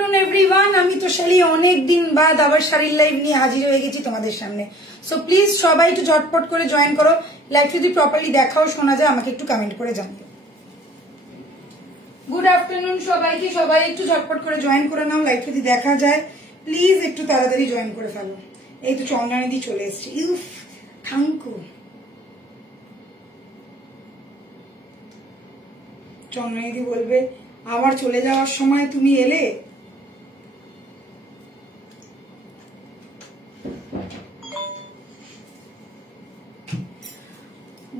Afternoon everyone আমি তো শালি অনেক দিন বাদ আবার শাড়ির লাইভ নিয়ে হাজির হয়ে গেছি তোমাদের সামনে। সো প্লিজ সবাই একটু ঝটপট করে জয়েন করো। লাইভ যদি প্রপারলি দেখাও শোনা যায় আমাকে একটু কমেন্ট করে জানিও। গুড আফটারনুন সবাইকে, সবাই একটু ঝটপট করে জয়েন করে নাও। লাইভ যদি দেখা যায় প্লিজ একটু তাড়াতাড়ি জয়েন করে ফেলো। এই তো চন্দ্রানিদি চলে এসেছে। ইউফ থ্যাংকু। চন্দ্রানিদি বলবে আবার চলে যাওয়ার সময় তুমি এলে।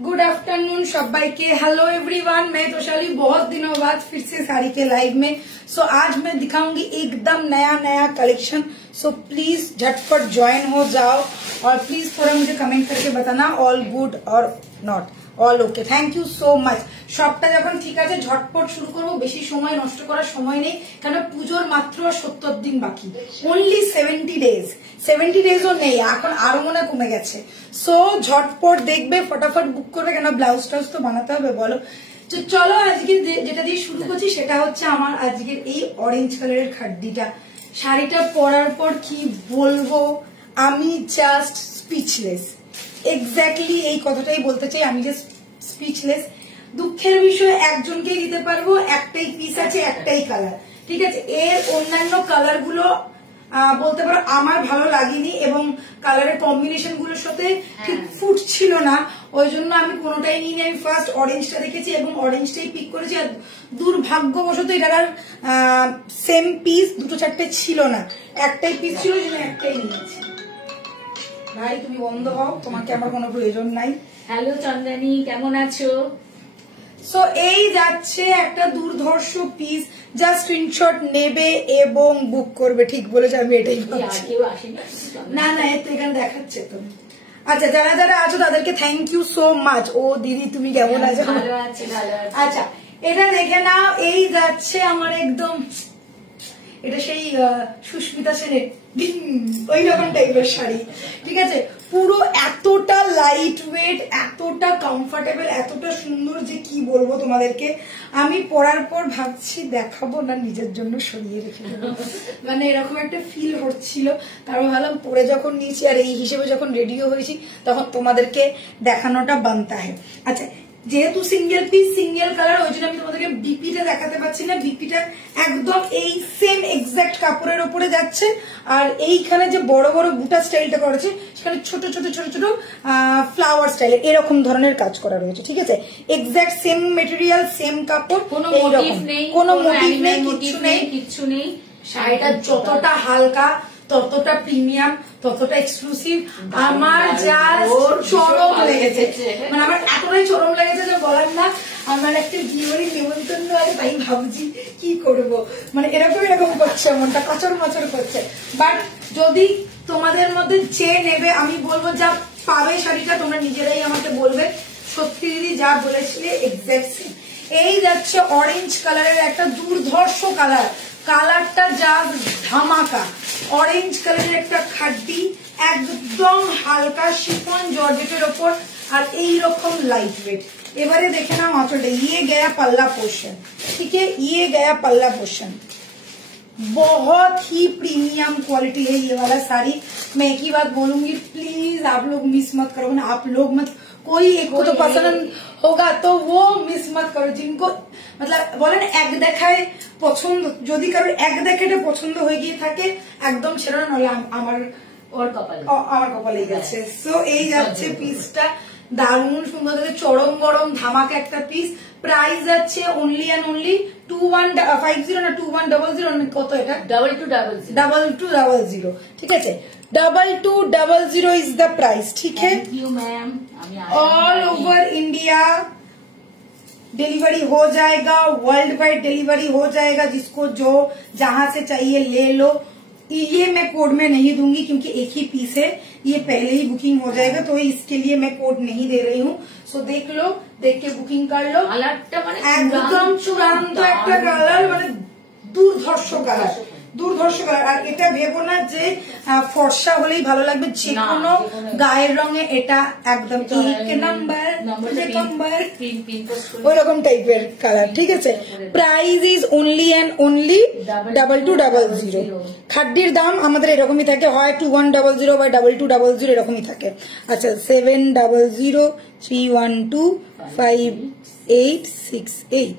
गुड आफ्टरनून सबके। हेलो एवरीवन, मैं तोशाली बहुत दिनों बाद फिर से साड़ी के लाइव में। सो आज मैं दिखाऊंगी एकदम नया नया कलेक्शन। सो प्लीज झटपट ज्वाइन हो जाओ और प्लीज थोड़ा मुझे कमेंट करके बताना ऑल गुड और not all okay. Thank you so much. সবটা যখন ঠিক আছে ঝটপট শুরু করবো, বেশি সময় নষ্ট করার সময় নেই, কেন পুজোর মাত্র 70 দিন বাকি। অনলি 70 ডেজ, 70 ডেজও নেই এখন, আরো মনে কমে গেছে। সো ঝটপট দেখবে, ফটাফট বুক করবে, কেন ব্লাউজ টাউজ তো বানাতে হবে বলো। তো চলো আজকে যেটা দিয়ে শুরু করছি সেটা হচ্ছে আমার আজকের এই অরেঞ্জ কালারের খাড্ডিটা। শাড়িটা পরার পর কি বলবো, আমি জাস্ট স্পিচলেস। এক্স্যাক্টলি এই কথাটাই বলতে চাই, আমি যে স্পিচলেস। দুঃখের বিষয় একজনকেই দিতে পারবো, একটাই পিস আছে, একটাই কালার, ঠিক আছে। এর অন্যান্য কালার গুলো বলতে পারো আমার ভালো লাগেনি এবং কালারের কম্বিনেশন গুলোর সাথে ঠিক ফুট ছিল না, ওই জন্য আমি কোনোটাই নিইনি। আমি ফার্স্ট অরেঞ্জটা দেখেছি এবং অরেঞ্জটাই পিক করেছি। আর দুর্ভাগ্যবশত এটার সেম পিস দুটো চারটে ছিল না, একটাই পিস ছিল, একটাই নিয়েছি। ভাই তুমি বন্ধ হও, তোমাকে আমার কোনো প্রয়োজন নাই। হ্যালো চন্দ্রানী, কেমন আছো? সো এই যাচ্ছে একটা দুর্ধর্ষ পিস, যা স্ক্রিনশট নেবে এবং বুক করবে। ঠিক বলেছো, আমি এটাই ভাবছি। না না, এই তো এখানে দেখাচ্ছে তো। আচ্ছা, যারা যারা আছো তাদেরকে থ্যাংক ইউ সো মাচ। ও দিদি তুমি কেমন আছো? ভালো আছি, ভালো আছি। আচ্ছা এটা দেখে নাও, এই যাচ্ছে আমার একদম, এটা সেই সুস্মিতা সেনের ওই রকম টাইপের শাড়ি, ঠিক আছে। পুরো এতটা লাইট ওয়েট, এতটা কমফোর্টেবল, এতটা সুন্দর যে কি বলবো তোমাদেরকে। আমি পরার পর ভাবছি দেখাবো না, নিজের জন্য সরিয়ে রেখে দেবো, মানে এরকম একটা ফিল হচ্ছিল। তারপর ভাবলাম পরে যখন নিয়েছি আর এই হিসেবে যখন রেডিও হয়েছি তখন তোমাদেরকে দেখানোটা বানতা হয়। আচ্ছা, যেহেতু সিঙ্গেল পিস সিঙ্গেল কালার, ওই জন্য আমি তোমাদেরকে বিপিটা দেখাতে পারছি না। বিপিটা একদম এই সেম এক্সাক্ট কাপড়ের ওপরে যাচ্ছে, আর এইখানে যে বড় বড় বুটা স্টাইলটা করেছে সেখানে ছোট ছোট ছোট ছোট ফ্লাওয়ার স্টাইল এরকম ধরনের কাজ করা রয়েছে, ঠিক আছে। এক্সাক্ট সেম মেটেরিয়াল, সেম কাপড়, কোনো মোটিভ নেই, কিচ্ছু নেই। শাড়িটা যতটা হালকা ততটা প্রিমিয়াম, ততটা এক্সক্লুসিভ। আমার যা চরম লেগেছে, মানে আমার এতটাই চরম লেগেছে যে বলার না। আমার একটা বিয়ের নিমন্ত্রণ আছে, তাই ভাবছি কি করব, মানে এরকম এরকম করছে, মনটা কচর মচর করছে। বাট যদি তোমাদের মধ্যে যে নেবে, আমি বলবো যা পাবে শাড়িটা তোমরা নিজেরাই আমাকে বলবে সত্যি দিদি যা বলেছিলে এক্সাক্ট সেম। এই যাচ্ছে অরেঞ্জ কালারের একটা দুর্ধর্ষ কালার, কালারটা যা ধামাকা। অরেঞ্জ কালারের একটা খাড্ডি, একদম হালকা শিফন জর্জেটের ওপর, আর এইরকম লাইট ওয়েট। এবারে দেখে নাও আঁচলটা, ইয়ে গয়া पल्ला पोर्शन, ठीक है, ये गया पल्ला पोर्शन। बहुत ही प्रीमियम क्वालिटी है ये वाला साड़ी। मैं एक ही बात बोलूंगी, प्लीज आप लोग मिस मत करो ना, आप लोग मत, कोई एक को तो पसंद होगा तो वो मिस मत करो। जिनको मतलब बोले ना एक देखाয় পছন্দ, যদি কারোর এক দেখাটা পছন্দ হয়ে গিয়ে থাকে একদম সেটা নয়, আমার কপালেই গেছে। সো এই যাচ্ছে পিসটা, দারুণ সুন্দর, চরম গরম ধামাকা একটা পিস। প্রাইস যাচ্ছে অনলি অ্যান্ড অনলি 2150 না 2100, কত এটা 2200, ঠিক আছে। 2200 इज द प्राइस, ठीक है। ऑल ओवर इंडिया डिलीवरी हो जाएगा, वर्ल्ड वाइड डिलीवरी हो जाएगा, जिसको जो जहां से चाहिए ले लो। ये मैं कोड में नहीं दूंगी क्योंकि एक ही पीस है, ये पहले ही बुकिंग हो जाएगा, तो इसके लिए मैं कोड नहीं दे रही हूँ। सो देख लो, देख के बुकिंग कर लो। एकदम चूड़ाন্ত একটা কালার, মানে দুর্ধর্ষ কালার, দুর্ধর্ষ কালার। আর এটা ভেবো না যে ফর্সা হলেই ভালো লাগবে, যে কোনো গায়ের রঙে এটা একদম এক নাম্বার ওই রকম টাইপের কালার। ঠিক আছে, price is only and only 2200। খাড্ডির দাম আমাদের এরকমই থাকে, হয় 2100 বা 2200 এরকমই থাকে। আচ্ছা 70031258868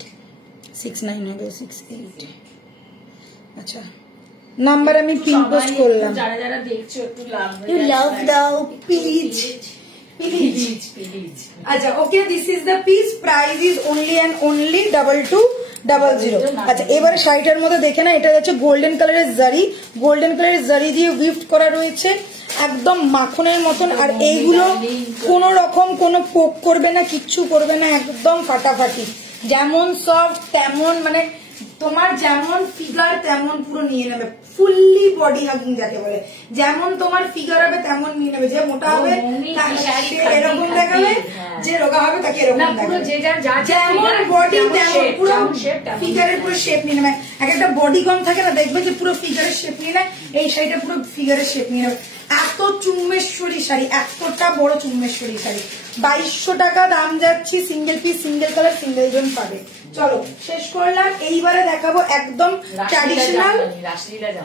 69 হবে 68। আচ্ছা নাম্বার আমি পিন পোস্ট করলাম, যারা যারা দেখছো একটু ইউ লাভ দাও প্লিজ প্লিজ। আচ্ছা okay, this is the piece, price is only and only 2200। আচ্ছা এবারে শাড়িটার মধ্যে দেখে না, এটা হচ্ছে গোল্ডেন কালারের জারি, গোল্ডেন কালারের জারি দিয়ে উইফট করা রয়েছে একদম মাখনের মতন। আর এইগুলো কোন রকম কোনো পোক করবে না, কিচ্ছু করবে না, একদম ফাটাফাটি, যেমন সফট তেমন, মানে তোমার যেমন ফিগার তেমন পুরো নিয়ে নেবে, ফুললি বডি হাগিং যাকে বলে, যেমন তোমার ফিগার হবে তেমন নিয়ে নেবে। যে মোটা হবে এরকম দেখাবে, যে রোগা হবে তাকে এরকম দেখাবে, যেমন বডি তেমন পুরো ফিগারের পুরো শেপ নিয়ে নেবে। এক একটা বডি কম থাকে না, দেখবে যে পুরো ফিগারের শেপ নিয়ে নেয়, এই শাড়িটা পুরো ফিগারের শেপ নিয়ে নেবে। এত চুম্বেশ্বরী শাড়ি, এতটা বড় চুম্বেশ্বরী শাড়ি, 2200 টাকা দাম যাচ্ছি। Single piece, single colour, single জন পাবে। চলো শেষ করলাম, এইবারে দেখাবো একদম ট্র্যাডিশনাল,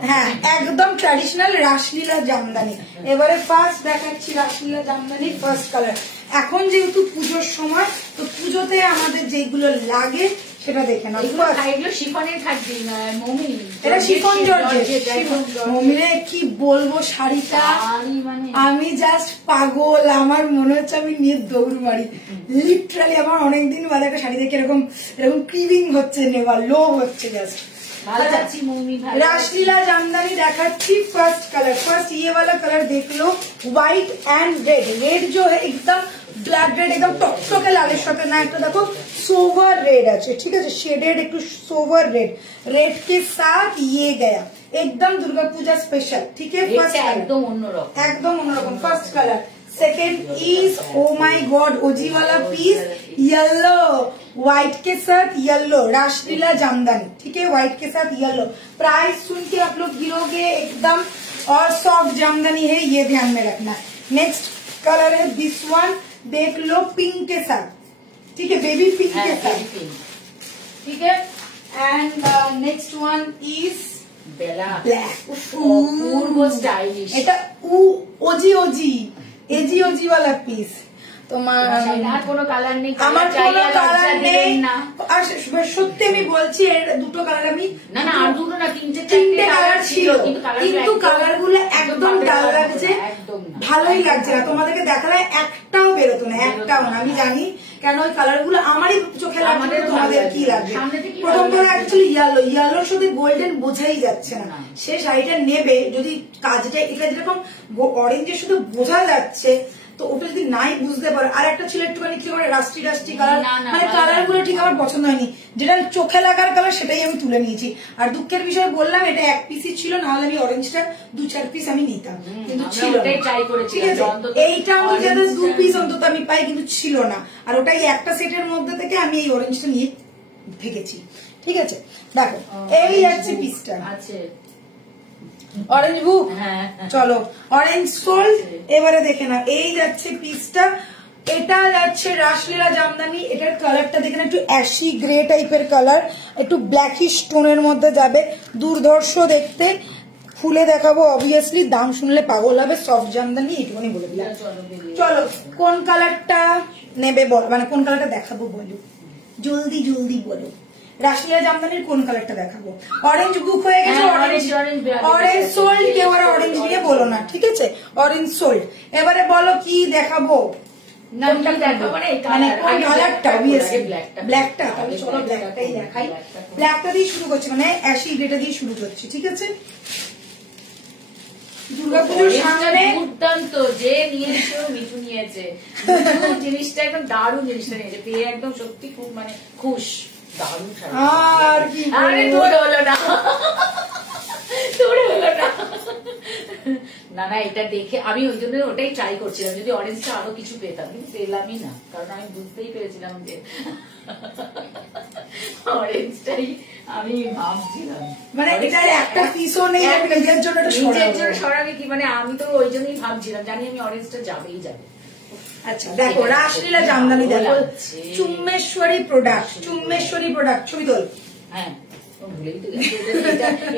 হ্যাঁ একদম ট্র্যাডিশনাল রাসলীলা জামদানি। এবারে ফার্স্ট দেখাচ্ছি রাসলীলা জামদানি ফার্স্ট কালার। এখন যেহেতু পুজোর সময়, তো পুজোতে আমাদের যেগুলো লাগে সেটা দেখে নাও। শিফনের থাকবে, এটা শিফন জর্জেট। মমিরে কি বলবো, শাড়িটা আমি জাস্ট পাগল, আমার মনে হচ্ছে আমি নিয়ে দৌড় মারি লিটারালি। আমার অনেকদিন বাদে একটা শাড়ি দেখে এরকম এরকম ক্রিভিং হচ্ছে, নেওয়ার লোভ হচ্ছে জাস্ট। रासलीला जामदानी देखाচ্ছি फर्स्ट कलर। फर्स्ट ये वाला कलर देख लो, व्हाइट एंड रेड। रेड जो है एकदम ब्लैक रेड, एकदम टकटके लालेर साथे ना, একটা দেখো সোভার রেড আছে, ঠিক আছে, শেডেড একটু সোভার রেড, रेड के साथ ये गया एकदम दुर्गा पूजा स्पेशल। ठीक है, फर्स्ट एकदम অন্যরকম first colour. Second is oh my god, OG वाला पीस येलो, व्हाइट के साथ येलो, रासलीला जामदानी। ठीक है, व्हाइट के साथ येलो। प्राइस सुन के आप लोग गिरोगे एकदम, और सॉफ्ट जामदानी है, ये ध्यान में रखना। नेक्स्ट कलर है दिस वन, देख लो पिंक के साथ, ठीक है, बेबी पिंक के साथ। ठीक है, and next one is black, पूर्व स्टाइलिश। এটা ওজি ওজি এজি ওজি वाला পিস। তোমার কোনো কালার নেই, আমার কোনো কালার নেই। আর সত্যি আমি বলছি, এর দুটো কালার আমি না আর দুটো না, তিনটে কালার ছিল, কিন্তু কালার গুলো একদম ডাল লাগছে, ভালোই লাগছে না। তোমাদেরকে দেখালে একটাও বেরোতো না, একটাও না। আমি জানি কেন ওই কালার গুলো আমারই চোখে লাগছে, তোমাদের কি লাগবে। প্রথম করে অ্যাকচুয়ালি ইয়ালোর সাথে গোল্ডেন বোঝাই যাচ্ছে না। সে শাড়িটা নেবে যদি কাজটা, এটা যেরকম অরেঞ্জের শুধু বোঝা যাচ্ছে, তো ওটা যদি নাই বুঝতে পারো। আর একটা ছিল একটুখানি কি করে রাস্টি রাস্টি কালার, মানে কালার গুলো ঠিক আমার পছন্দ হয়নি। যেটা চোখে লাগার কালার সেটাই আমি তুলে নিয়েছি। আর দুঃখের বিষয়ে বললাম, এটা এক পিসই ছিল, নাহলে আমি অরেঞ্জটা 2-4 পিস আমি নিতাম, কিন্তু ছিল না। ঠিক আছে, এইটা অন্তত 2 পিস অন্তত আমি পাই, কিন্তু ছিল না। আর ওটাই একটা সেটের মধ্যে থেকে আমি এই অরেঞ্জটা নিয়ে থেকেছি। ঠিক আছে, দেখো এই যাচ্ছে পিসটা, অরেঞ্জ বুক। চলো অরেঞ্জ সোল্ড। এবারে দেখে না, এই যাচ্ছে পিসটা, এটা যাচ্ছে রাসলীলা জামদানি। এটার কালারটা দেখে না, একটু অ্যাশি গ্রে টাইপের কালার, একটু ব্ল্যাকিশ টোনের মধ্যে যাবে, দুর্ধর্ষ দেখতে। খুলে দেখাবো অবভিয়াসলি, দাম শুনলে পাগল হবে। সফট জামদানি, এইটুকুনি বলে দিলাম। চলো কোন কালারটা নেবে বল, মানে কোন কালারটা দেখাবো বলো, জলদি জলদি বলো। রাসলীলা জামদানির কোন কালারটা দেখাবো? অরেঞ্জ বুক হয়ে গেছে, অরেঞ্জ সোল্ড। কেউ আর অরেঞ্জ নিয়ে বলো না, ঠিক আছে, অরেঞ্জ সোল্ড। এবারে বলো কি দেখাবো, মানে কোন কালারটা? ব্ল্যাকটা। তাহলে চলো ব্ল্যাকটাই দেখাই। ব্ল্যাকটা দিয়ে শুরু করছি, মানে অ্যাশি গ্রেটা দিয়ে শুরু করছি। ঠিক আছে, দুর্গাপুজোর সামনে দুর্দান্ত যে নিয়েছো, মিঠু নিয়েছে জিনিসটা, একদম দারুণ জিনিসটা নিয়েছে, পেয়ে একদম সত্যি খুব মানে খুশ। আর কি আরে তোর হলো না, তোর হলো না। না না, এটা দেখে আমি ওই জন্য ওটাই ট্রাই করছিলাম, যদি অরেঞ্জটা আরো কিছু পেতাম, কিন্তু পেলামই না, কারণ আমি বুঝতেই পেরেছিলাম যে অরেঞ্জটাই আমি ভাবছিলাম, মানে এটার একটা পিসও নেই নিজের জন্য সরাবে কি, মানে আমি তো ওই জন্যই ভাবছিলাম, জানি আমি অরেঞ্জটা যাবেই যাবে। আচ্ছা দেখো রাসলীলা জামদানি, দেখো চুম্বেশ্বরী প্রোডাক্ট, চুম্বেশ্বরী প্রোডাক্ট, ছবি তোল। হ্যাঁ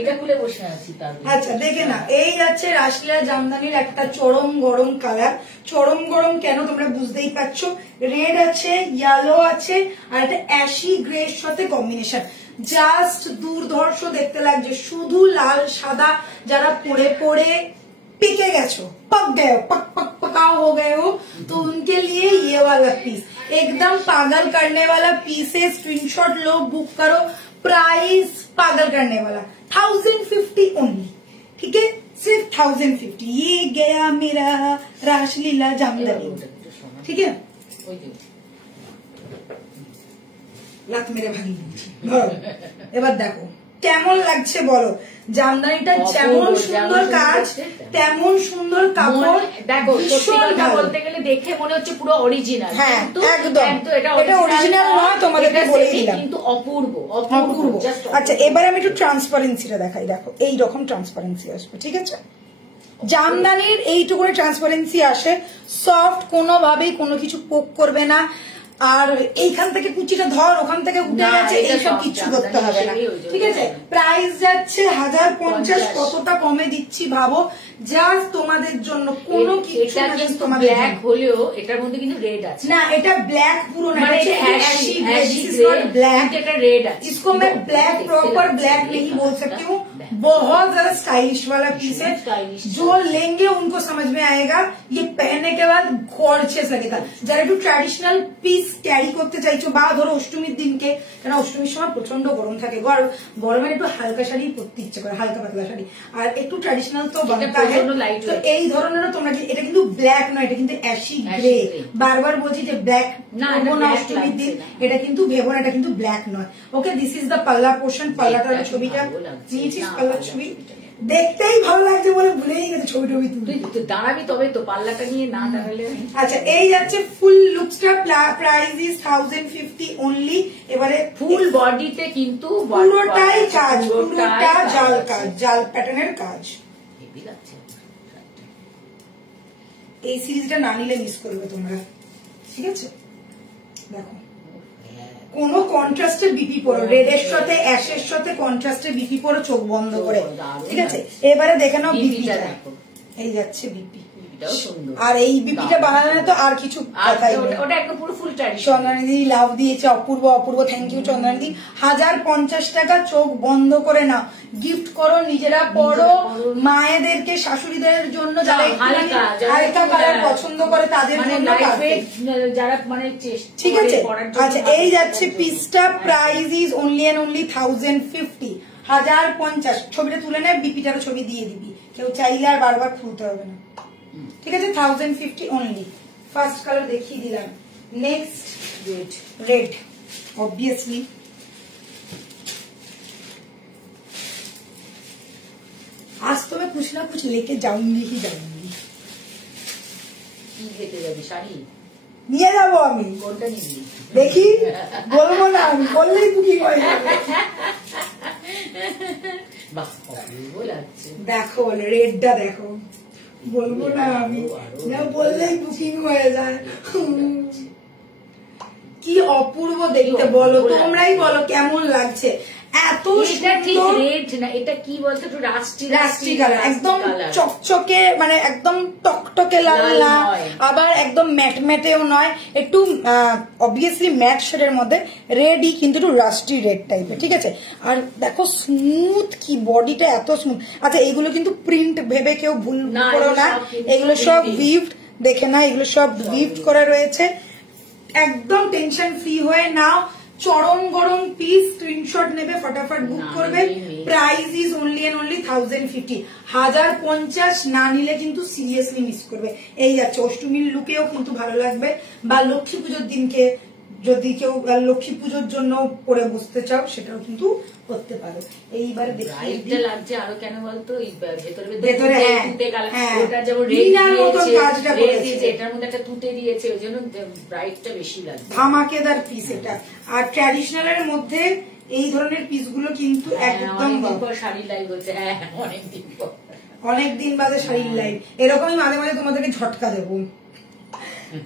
এটা খুলে বসে আছি। আচ্ছা দেখে না, এই যাচ্ছে রাসলীলা জামদানির একটা চরম গরম কালার। চরম গরম কেন তোমরা বুঝতেই পারছো, রেড আছে, ইয়েলো আছে, আর একটা অ্যাশি গ্রে এর সাথে কম্বিনেশন, জাস্ট দুর্ধর্ষ দেখতে লাগছে। শুধু লাল সাদা যারা পরে पड़े पिके गए, पक गए, पकाओ हो गए हो, तो उनके लिए ये वाला पीस एकदम पागल करने वाला पीस है। स्क्रीनशॉट लो, बुक करो, प्राइस पागल करने वाला 1050 ओनली, ठीक है, सिर्फ 1050। ये गया मेरा रासलीला जामदानी, ठीक है। लात मेरे भागी ধরো, এবার দেখো কেমন লাগছে বলো। জামদানিটা যেমন সুন্দর কাজ তেমন সুন্দর কাপড়। দেখো সত্যি কথা বলতে গেলে দেখে মনে হচ্ছে পুরো অরিজিনাল, হ্যাঁ একদম এটা অরিজিনাল নয়, তোমাদেরকে বলে দিলাম, কিন্তু অপূর্ব অপূর্ব। আচ্ছা এবার আমি একটু ট্রান্সপারেন্সিটা দেখাই, দেখো এই রকম ট্রান্সপারেন্সি আসবে, ঠিক আছে। জামদানির এইটুকুনি ট্রান্সপারেন্সি আসে, সফট, কোনোভাবেই কোনো কিছু পোক করবে না। আর এইখান থেকে কুচিটা ধর, ওখান থেকে উঠে গেছে, এইসব কিছু করতে হবে না, ঠিক আছে। প্রাইস যাচ্ছে 1050, কতটা কমে দিচ্ছি ভাবো, জাস্ট তোমাদের জন্য, কোনো কিছু তোমাদের ব্ল্যাক হলেও এটার মধ্যে কিন্তু রেড আছে না, এটা ব্ল্যাক পুরো না, এটা ऐशी ब्लैक, এটা রেড আছে। इसको मैं ब्लैक प्रॉपर ब्लैक नहीं बोल सकती हूँ, बहुत ज्यादा स्टाइलिश वाला पीस है। जो लेंगे उनको समझ में आएगा, ये पहनने के बाद गॉर्जियस लगेगा। যারা একটু ট্র্যাডিশনাল পিস ক্যারি করতে চাইছো, বা ধরো অষ্টমীর দিনকে, কারণ অষ্টমীর সময় প্রচন্ড গরম থাকে, গরমে একটু হালকা শাড়ি পরতে ইচ্ছে করে, হালকা পাতলা শাড়ি, আর একটু ট্র্যাডিশনাল তো বানতা है। তো এই ধরনের তোমরা, এটা কিন্তু ব্ল্যাক নয়, এটা কিন্তু অ্যাশি গ্রে। বারবার বলছি যে ব্ল্যাক না অষ্টমীর দিন, এটা কিন্তু ভেবো না, এটা কিন্তু ব্ল্যাক নয়। ওকে, দিস ইজ দ্য পাল্লা পোর্শন। পাল্লাটার ছবিটা নিয়েছিস, পাল্লার ছবি দেখতেই ভালো লাগছে বলে ভুলেই গেছে ছবি টবি তুই দাঁড়াবি, তবে তো পাল্লাটা নিয়ে না দাঁড়ালে। আচ্ছা এই যাচ্ছে ফুল লুকসটা, প্রাইস ইজ 1050 ওনলি। এবারে ফুল বডিতে কিন্তু পুরোটাই কাজ, পুরোটা জাল কাজ, জাল প্যাটার্নের কাজ। এই সিরিজটা না নিলে মিস করবে তোমরা, ঠিক আছে। দেখো কোন কন্ট্রাস্টের বিপি পরো, রেডের সাথে অ্যাশের সাথে কন্ট্রাস্টের বিপি পরো চোখ বন্ধ করে, ঠিক আছে। এবারে দেখে নাও বিপিটা, এই যাচ্ছে বিপি, আর এই বিপিটা বানালে তো আর কিছু কথাই নেই, ওটা একদম পুরো ফুল ট্র্যাডিশনাল। চন্দনাদি লাভ দিয়েছে, অপূর্ব অপূর্ব, থ্যাংক ইউ চন্দনাদি। 1050 টাকা, চোখ বন্ধ করে নাও, গিফট করো, নিজেরা পরো, মায়েদেরকে, শাশুড়িদের জন্য, যারা হালকা কালার পছন্দ করে তাদের জন্য, যারা মানে ঠিক আছে। আচ্ছা এই যাচ্ছে পিসটা, price is only and only 1050, 1050। ছবিটা তুলে নেয়, বিপিটারও ছবি দিয়ে দিবি, কেউ চাইলে আর বারবার খুলতে হবে না, ঠিক আছে। 1050 অনলি। ফার্স্ট কালার দেখিয়ে দিলাম, নেক্সট রেড অবভিয়াসলি। आज तो मैं कुछ ना कुछ लेके जाऊंगी ही जाऊंगी। শাড়ি নিয়ে যাবো আমি, দেখি বলবো না, আমি বললেই বুকিং হয়ে যাবে। দেখো রেডটা দেখো, বলবো না আমি, বললেই বুকিং হয়ে যায়। কি অপূর্ব দেখতে, বলো তোমরাই বলো কেমন লাগছে। এত এটা কি বলতো, একটু রাস্টি কালার, একদম চকচকে, মানে একদম টকটকে লাল না, আবার একদম ম্যাট ম্যাটেও নয়, একটু অবভিয়াসলি ম্যাট শেডের মধ্যে, রেডই কিন্তু একটু রাস্টি রেড টাইপের, ঠিক আছে। আর দেখো স্মুথ, কি বডিটা এত স্মুথ। আচ্ছা এগুলো কিন্তু প্রিন্ট ভেবে কেউ ভুল করো না, এগুলো সব উইভড, দেখে না, এগুলো সব উইভড করা রয়েছে, একদম টেনশন ফ্রি হয়ে নাও। চরম গরম পিস, স্ক্রিনশট নেবে, ফটাফট বুক করবে। Price is only and only 1050, 1050 না নিলে কিন্তু সিরিয়াসলি মিস করবে। এই যাচ্ছে অষ্টমীর লুকেও কিন্তু ভালো লাগবে, বা লক্ষ্মী পুজোর দিনকে যদি কেউ লক্ষ্মী পুজোর জন্য পরে বসতে চাও সেটাও কিন্তু করতে পারো। এইবারে ব্রাইটটা লাগছে আরো কেন বলতো, ভেতরে ওটা যেমন রেড দিয়েছে, এটার মধ্যে একটা তুতে দিয়েছে, ওই জন্য ব্রাইটটা বেশি লাগছে। ধামাকেদার পিস এটা। আর ট্র্যাডিশনালের মধ্যে এই ধরনের পিস গুলো কিন্তু একদম শাড়ির লাইভ হচ্ছে। হ্যাঁ, অনেকদিন বাদে শাড়ির লাইভ, এরকমই মাঝে মাঝে তোমাদেরকে ঝটকা দেবো।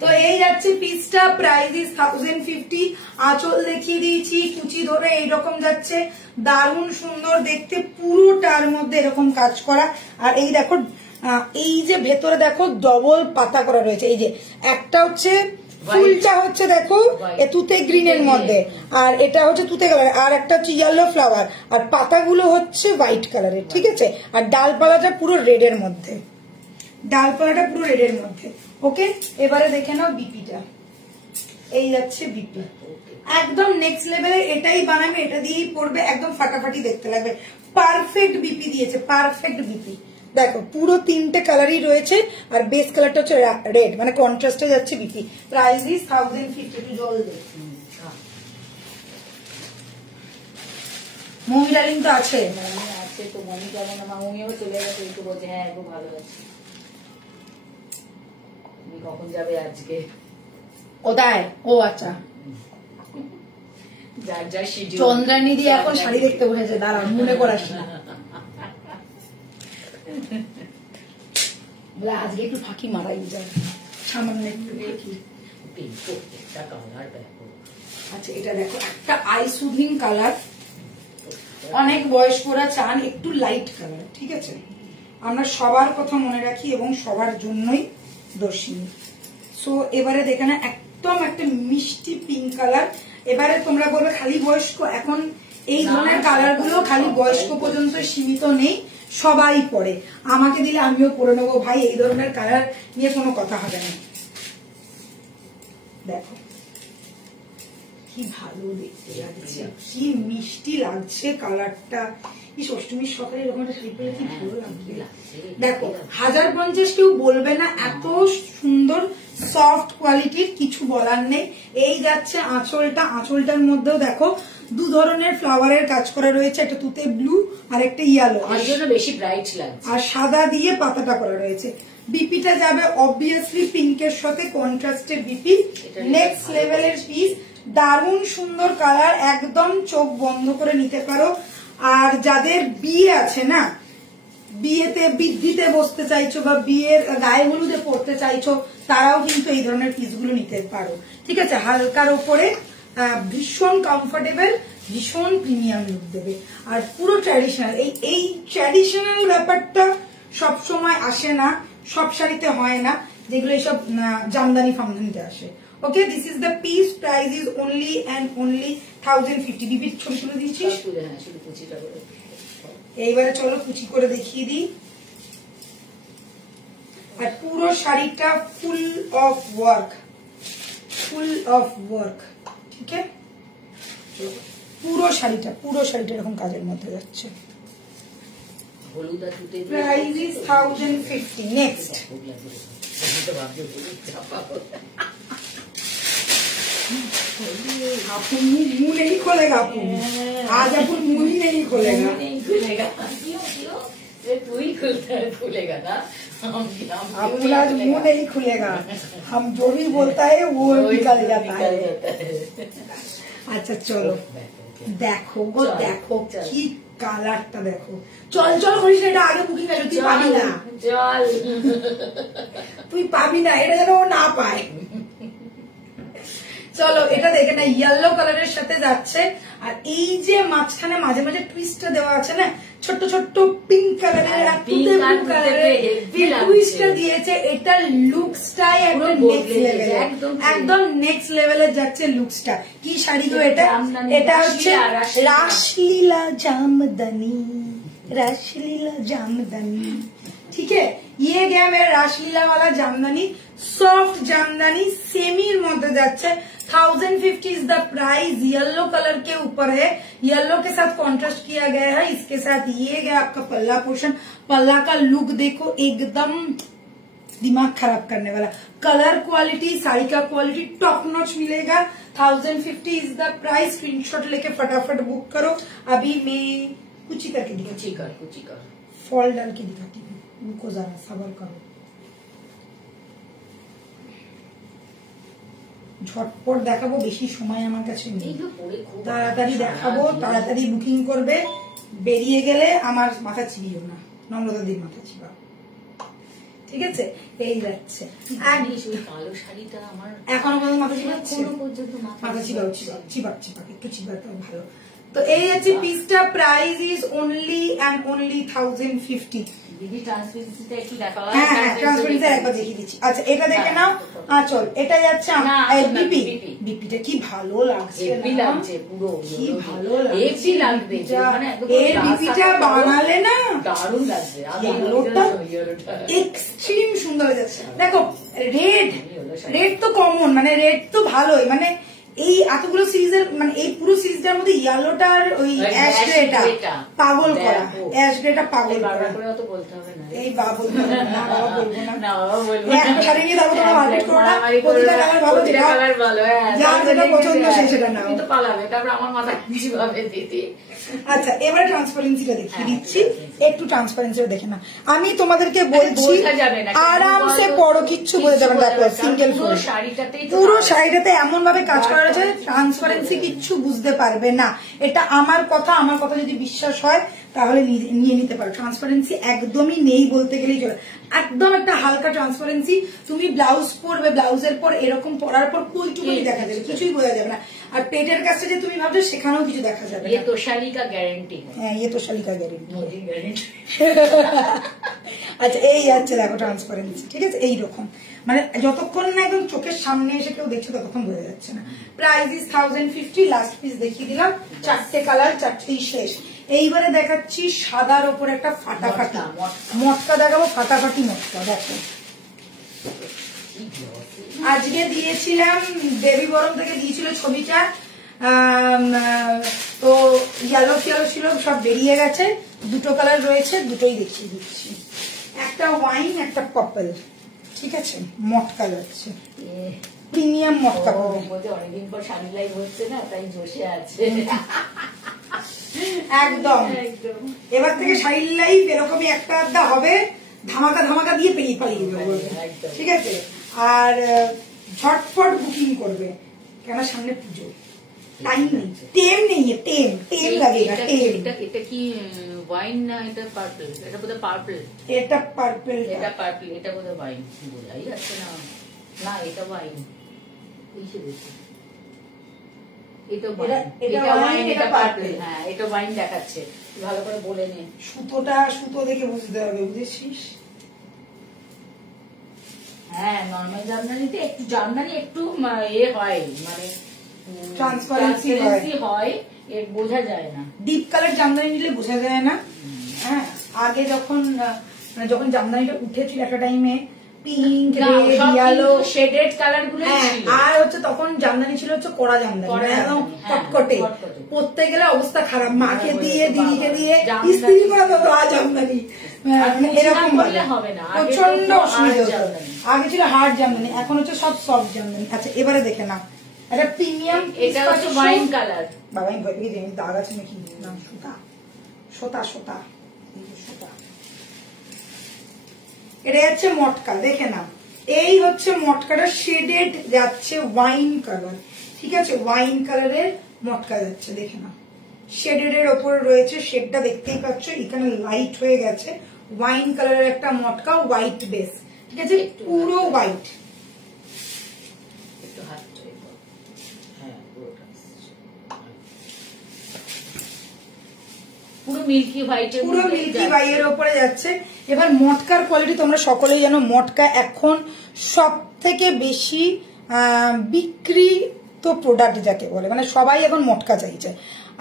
তো এই যাচ্ছে পিসটা, প্রাইস ইজ 1050। আঁচল দেখিয়ে দিয়েছি, কুচি ধরে এইরকম যাচ্ছে, দারুণ সুন্দর দেখতে, পুরোটার মধ্যে এরকম কাজ করা। আর এই দেখো, এই যে ভেতরে দেখো ডবল পাতা করা রয়েছে, এই যে একটা হচ্ছে ফুলটা হচ্ছে দেখো তুতে গ্রিনের মধ্যে, আর এটা হচ্ছে তুতে কালার, আর একটা হচ্ছে ইয়েলো ফ্লাওয়ার, আর পাতাগুলো হচ্ছে হোয়াইট কালারের, ঠিক আছে। আর ডালপালাটা পুরো রেড এর মধ্যে, ডালপালাটা পুরো রেড এর মধ্যে। ওকে, এবারে দেখে নাও বিপিটা। এই যাচ্ছে বিপি, একদম নেক্সট লেভেলে। এটাই বানাবে, এটা দিয়েই পড়বে, একদম ফাটাফাটি দেখতে লাগবে। পারফেক্ট বিপি দিয়েছে, পারফেক্ট বিপি। দেখো পুরো 3টে কালারই রয়েছে, আর বেস কালারটা হচ্ছে রেড, মানে কন্ট্রাস্টে যাচ্ছে বিপি। Price is 1050। একটু জল দে। মমি ডার্লিং তো আছে, আছে তো। মমি কেমন? আমার মমিও চলে গেছে, একটু বলছে হ্যাঁ খুব ভালো আছে। তুমি কখন যাবে আজকে? কোথায়? ও আচ্ছা, যার যার শিডিউল। চন্দ্রানী দিয়ে এখন শাড়ি দেখতে বসেছে, দাঁড়া মনে করাস না। আজকে একটু ফাঁকি মারাই যায়, সামান্য একটু ফাঁকি। আচ্ছা, এটা দেখো একটা আই সুদিং কালার, অনেক বয়স্করা চান একটু লাইট কালার, ঠিক আছে। আমরা সবার কথা মনে রাখি এবং সবার জন্যই দর্শিনী। সো এবারে দেখে না, একদম একটা মিষ্টি পিঙ্ক কালার। এবারে তোমরা বলবে খালি বয়স্ক, এখন এই ধরনের কালার গুলো খালি বয়স্ক পর্যন্ত সীমিত নেই, সবাই পরে। আমাকে দিলে আমিও পরে নেবো ভাই, এই ধরনের কালার নিয়ে কোনো কথা হবে না। দেখো কি ভালো দেখতে লাগছে, কি মিষ্টি লাগছে কালারটা। এই অষ্টমীর সকালে এরকম একটা শাড়ি পরে কি ভালো লাগবে। দেখো 1050 কেউ বলবে না, এত সুন্দর সফট কোয়ালিটির, কিছু বলার নেই। এই যাচ্ছে আঁচলটা, আঁচলটার মধ্যেও দেখো দু ধরনের ফ্লাওয়ারের কাজ করা রয়েছে, একটা তুতে ব্লু আর একটা ইয়েলো, আর জন্য বেশি ব্রাইট লাগছে, আর সাদা দিয়ে পাতাটা করা রয়েছে। বিপিটা যাবে অবভিয়াসলি পিঙ্কের সাথে, কন্ট্রাস্টের বিপি, নেক্সট লেভেলের পিস, দারুণ সুন্দর কালার, একদম চোখ বন্ধ করে নিতে পারো। আর যাদের বিয়ে আছে না, বিয়েতে বৃদ্ধিতে বসতে চাইছো বা বিয়ের গায়ে হলুদে পড়তে চাইছো, তারাও কিন্তু এই ধরনের পিসগুলো নিতে পারো, ঠিক আছে। হালকার ওপরে ভীষণ কমফোর্টেবল, ভীষণ প্রিমিয়াম লুক দেবে, আর পুরো ট্র্যাডিশনাল। এই ট্র্যাডিশনাল ব্যাপারটা সব সময় আসে না, সব শাড়িতে হয় না, যেগুলো এইসব জামদানি ফামদানিতে আসে। Okay, this is the piece, price is only and only 1050। বিবির ছবি তুলে দিয়েছিস? এইবারে চলো কুচি করে দেখিয়ে দিই। আর পুরো শাড়িটা full of work, full of work, ঠিক আছে। পুরো শাড়িটা এরকম কাজের মধ্যে যাচ্ছে। Price is 1050। নেক্সট अपन मुंह नहीं खोलेगा, आज अपन मुंह ही नहीं खोलेगा। तू ही खुलेगा ना, अपन आज मुंह नहीं खुलेगा, हम जो भी बोलता है वो निकल जाता है। अच्छा चलो देखो गो, देखो की কালারটা দেখো। চল চল করিস না, এটা আগে বুকিং আছে, তুই পাবি না, চল তুই পাবি না, এটা যেন ও না পায়। চলো এটা দেখে না, ইয়েলো কালারের সাথে যাচ্ছে। আর এই যে মাঝখানে মাঝে মাঝে টুইস্টটা দেওয়া আছে না, ছোট্ট ছোট্ট পিঙ্ক কালারের আর ব্লু কালারের টুইস্টটা দিয়েছে, এটা লুকসটাই একটা নেক্সট লেভেল, একদম নেক্সট লেভেলে যাচ্ছে লুকসটা। কি শাড়ি গো এটা? এটা হচ্ছে রাসলীলা জামদানি, রাসলীলা জামদানি, ठीक है। ये गया मेरा रासलीला वाला जामदानी, सॉफ्ट जामदानी, सेमीर मध्य जाচ্ছে। 1050 is the price, yellow colour के ऊपर है, येलो के साथ कॉन्ट्रास्ट किया गया है। इसके साथ ये गया आपका पल्ला पोर्शन, पल्ला का लुक देखो, एकदम दिमाग खराब करने वाला। कलर क्वालिटी, साड़ी का क्वालिटी टॉप नॉच मिलेगा, 1050 इज द प्राइस। स्क्रीनशॉट लेके फटाफट बुक करो। अभी मैं कुछ करके दिखाती हूँ, कुछ कर फॉल डाल के दिखाती हूँ, रुको जरा सबर करो। ঝটপট দেখাবো, বেশি সময় আমার কাছে নেই, তাড়াতাড়ি দেখাবো, তাড়াতাড়ি বুকিং করবে। বেরিয়ে গেলে আমার মাথা চিবিও না, নম্রতা দিয়ে মাথা চিবাও, ঠিক আছে? এই যাচ্ছে কালো শাড়িটা আমার এখনো পর্যন্ত মাথা চিবাচ্ছে, মাথা চিবাও, চিবাক একটু চিবাতে ভালো। তো এই হচ্ছে পিসটা, price is only and only 1050। দিদি ট্রান্সপারেন্সিটা একটু দেখাও। হ্যাঁ, ট্রান্সপারেন্সি একবার দেখিয়ে দিচ্ছি। আচ্ছা, এটা দেখে নাও। চল, এটা যাচ্ছে বিপিটা কি ভালো লাগছে, পুরো কি ভালো লাগছে। এর বিপিটা বানালে না দারুণ লাগছে, এক্সট্রিম সুন্দর যাচ্ছে। দেখো রেড তো কমন, মানে রেড তো ভালোই, মানে এই এতগুলো সিরিজের মানে এই পুরো সিরিজটার মধ্যে ইয়েলোটার ওই অ্যাশ গ্রেটা পাগল করা, অ্যাশ গ্রেটা পাগল করা। এই বাবা বলবো না, বাবা বলবো না, একটা শাড়ি নিয়ে দেখো তোমরা মার্কেট করো না, প্রতিটা কালার ভালো, যার যেটা পছন্দ সে সেটা নাও, কিন্তু পালাবে, তারপর আমার মাথা কিছু ভাবে দিদি। আচ্ছা, এবারে ট্রান্সপারেন্সিটা দেখিয়ে দিচ্ছি, একটু ট্রান্সপারেন্সিটা দেখে না। আমি তোমাদেরকে বলছি আরামসে পরো, কিচ্ছু বোঝা যাবে না। দেখো সিঙ্গেল ফুল পুরো শাড়িটাতে এমন ভাবে কাজ করা আছে, ট্রান্সপারেন্সি কিচ্ছু বুঝতে পারবে না। এটা আমার কথা যদি বিশ্বাস হয় তাহলে নিয়ে নিতে পারো। ট্রান্সপারেন্সি একদমই নেই বলতে গেলেই চলে, একদম একটা হালকা ট্রান্সপারেন্সি। তুমি ব্লাউজ পরবে, ব্লাউজের পর এরকম পরার পর কইটুকুনি দেখা যাবে, কিছুই বোঝা যাবে না। আর পেটের কাছে যে তুমি ভাবছো সেখানেও কিছু দেখা যাবে না। তো শালিকা গ্যারান্টি, হ্যাঁ, তো শালিকা গ্যারান্টি। আচ্ছা, এই যাচ্ছে দেখো ট্রান্সপারেন্সি, ঠিক আছে? এইরকম মানে যতক্ষণ না একদম চোখের সামনে এসে কেউ দেখছে ততক্ষণ বোঝা যাচ্ছে না। Price is 1050। লাস্ট পিস দেখিয়ে দিলাম, 4টে কালার, 4টেই শেষ। এইবারে দেখাচ্ছি সাদার ওপর একটা ফাটাফাটি মটকা দেখাবো, ফাটাফাটি মটকা। দেখো আজকে দিয়েছিলাম, বেবি গরম থেকে দিয়েছিল ছবিটা, তো ইয়েলো ফিয়েলো ছিল, সব বেরিয়ে গেছে। দুটো কালার রয়েছে, দুটোই দেখিয়ে দিচ্ছি। একটা ওয়াইন, একটা পার্পল, ঠিক আছে? মটকা যাচ্ছে, প্রিমিয়াম মটকা। অনেকদিন পর শাড়ি লাইভ হচ্ছে না, তাই বসে আছে একদম। এবার থেকে শাড়ির লাইভ এরকমই একটা আধটা হবে, ধামাকা দিয়ে পালিয়ে যাবে, ঠিক আছে? আর ঝটপট বুকিং করবে, কেন সামনে পুজো, টাইম নেই, টেম নেই, টেম লাগেগা, টেম। এটা কি ওয়াইন না এটা পার্পল? এটা বোধহয় পার্পল, এটা পার্পল, এটা পার্পল, এটা বোধহয় ওয়াইন, বোঝাই যাচ্ছে না। না, এটা ওয়াইন, এটা ওয়াইন, এটা পার্পল। হ্যাঁ, এটা ওয়াইন দেখাচ্ছে, ভালো করে বলে নে। সুতো দেখে বুঝতে হবে, বুঝেছিস? হ্যাঁ, নর্মাল জামদানিতে একটু জামদানি একটু এ হয়, মানে ট্রান্সপারেন্সি হয়, এর বোঝা যায় না। ডিপ কালার জামদানি নিলে বোঝা যায় না। হ্যাঁ, আগে যখন জামদানিটা উঠেছিল একটা টাইমে, pink, red, yellow shaded colour গুলো, আর হচ্ছে তখন জামদানি ছিল হচ্ছে কড়া জামদানি, একদম কটকটে, পরতে গেলে অবস্থা খারাপ, মাকে দিয়ে দিদিকে দিয়ে ইস্ত্রি করা তো জামদানি, এরকম প্রচন্ড অসুবিধা হতো। আগে ছিল হার্ড জামদানি, এখন হচ্ছে সব সফট জামদানি। আচ্ছা, এবারে দেখে না, এটা প্রিমিয়াম, এটা হচ্ছে ওয়াইন কালার। বাবা আমি ভয় পেয়ে যাই, দাগ আছে নাকি? না, সোতা। এটা যাচ্ছে মটকা, দেখে না, এই হচ্ছে মটকাটা, শেডেড যাচ্ছে ওয়াইন কালার, ঠিক আছে? ওয়াইন কালারের মটকা যাচ্ছে, দেখে না, শেডেড এর ওপর রয়েছে, শেডটা দেখতেই পাচ্ছ, এখানে লাইট হয়ে গেছে। ওয়াইন কালারের একটা মটকা, হোয়াইট বেস, ঠিক আছে? পুরো হোয়াইট, পুরো মিল্কি হোয়াইটের উপরে যাচ্ছে। এবার মটকার কোয়ালিটি তোমরা সকলেই জানো, মটকা এখন সব থেকে বেশি বিক্রিত প্রোডাক্ট যাকে বলে, মানে সবাই এখন মটকা চাইছে।